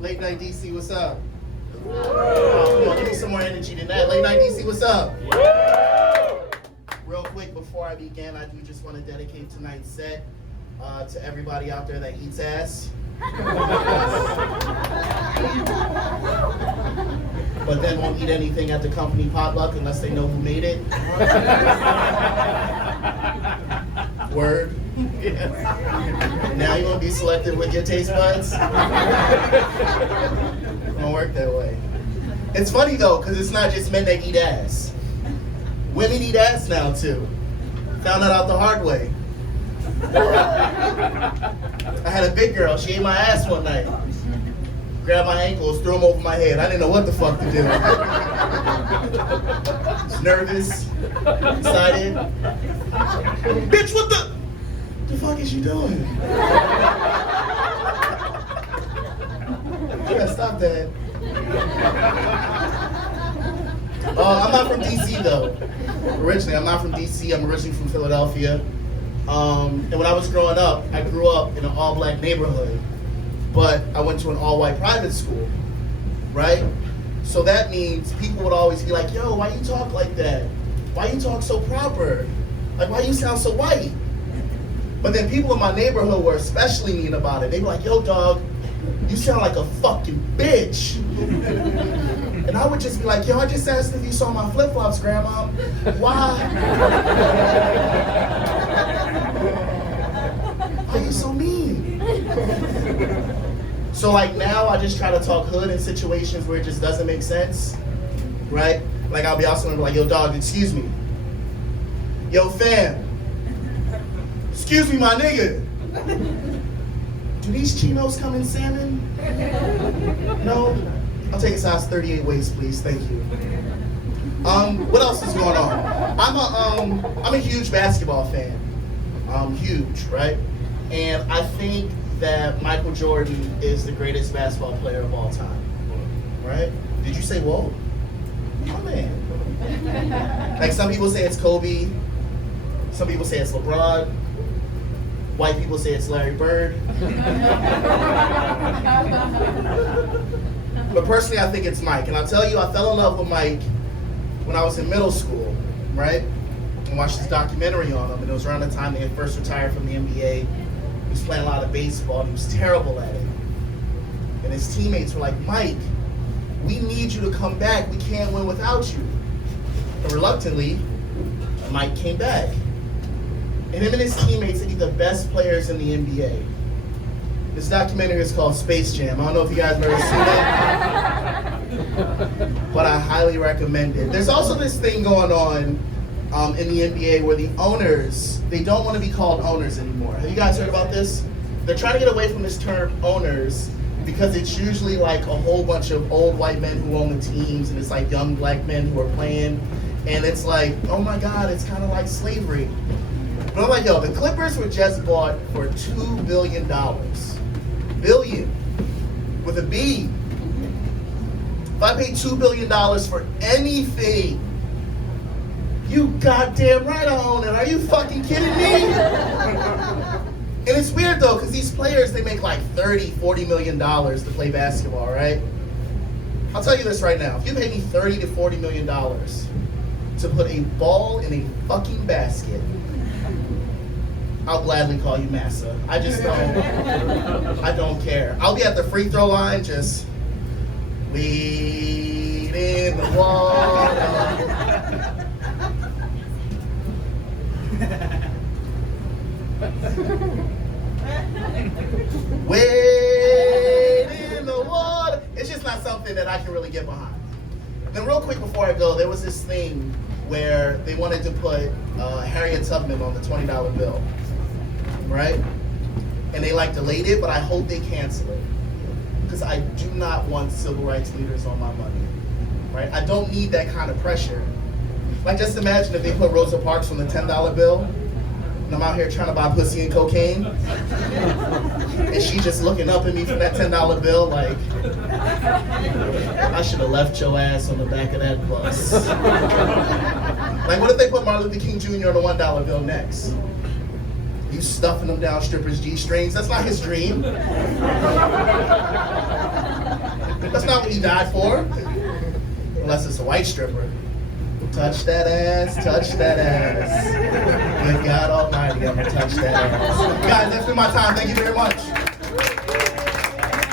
Late night DC, what's up? Oh, come on, give me some more energy than that. Late night DC, what's up? Real quick, before I begin, I do just want to dedicate tonight's set to everybody out there that eats ass. But then won't eat anything at the company potluck unless they know who made it. Word. Now you want to be selective with your taste buds? It don't work that way. It's funny though, because it's not just men that eat ass. Women eat ass now too. Found that out the hard way. I had a big girl, she ate my ass one night. Grabbed my ankles, threw them over my head. I didn't know what the fuck to do. I was nervous, excited. Bitch, what the fuck is you doing? You gotta stop that. I'm not from DC though. Originally, I'm not from DC. I'm originally from Philadelphia. And when I was growing up, I grew up in an all-black neighborhood, but I went to an all-white private school, right? So that means people would always be like, yo, why you talk like that? Why you talk so proper? Like, why you sound so white? But then people in my neighborhood were especially mean about it. They were like, yo, dog, you sound like a fucking bitch. And I would just be like, yo, I just asked if you saw my flip-flops, Grandma. Why? Why are you so mean? So like now I just try to talk hood in situations where it just doesn't make sense, right? Like I'll be also like, yo dog, excuse me. Yo fam, excuse me my nigga. Do these chinos come in salmon? No? I'll take a size 38 waist, please, thank you. What else is going on? I'm a huge basketball fan. Huge, right? And I think that Michael Jordan is the greatest basketball player of all time, right? Did you say whoa? Oh man. Like some people say it's Kobe, some people say it's LeBron, white people say it's Larry Bird. But personally I think it's Mike. And I'll tell you, I fell in love with Mike when I was in middle school, right? I watched this documentary on him, and it was around the time they had first retired from the NBA. He was playing a lot of baseball, and he was terrible at it. And his teammates were like, Mike, we need you to come back. We can't win without you. And reluctantly, Mike came back. And him and his teammates are the best players in the NBA. This documentary is called Space Jam. I don't know if you guys have ever seen it, but I highly recommend it. There's also this thing going on in the NBA where the owners, they don't want to be called owners anymore. Have you guys heard about this? They're trying to get away from this term owners because it's usually like a whole bunch of old white men who own the teams, and it's like young black men who are playing, and it's like, oh my God, it's kind of like slavery. But I'm like, yo, the Clippers were just bought for $2 billion. Billion. With a B. If I paid $2 billion for anything, you goddamn right I own it. Are you fucking kidding me? And it's weird though, because these players, they make like $30, $40 million to play basketball, right? I'll tell you this right now. If you pay me $30 to $40 million to put a ball in a fucking basket, I'll gladly call you massa. I just don't, I don't care. I'll be at the free throw line just lead in the water. Wade in the water. It's just not something that I can really get behind. Then real quick before I go, there was this thing where they wanted to put Harriet Tubman on the $20 bill, right? And they like delayed it, but I hope they cancel it. Because I do not want civil rights leaders on my money, right? I don't need that kind of pressure. Like just imagine if they put Rosa Parks on the $10 bill, and I'm out here trying to buy pussy and cocaine, and she just looking up at me for that $10 bill like, I should have left your ass on the back of that bus. Like what if they put Martin Luther King Jr. on the $1 bill next? You stuffing them down strippers' G-strings, that's not his dream. That's not what he died for. Unless it's a white stripper. Touch that ass, touch that ass. Good God Almighty, I'm gonna touch that ass. Guys, that's been my time. Thank you very much.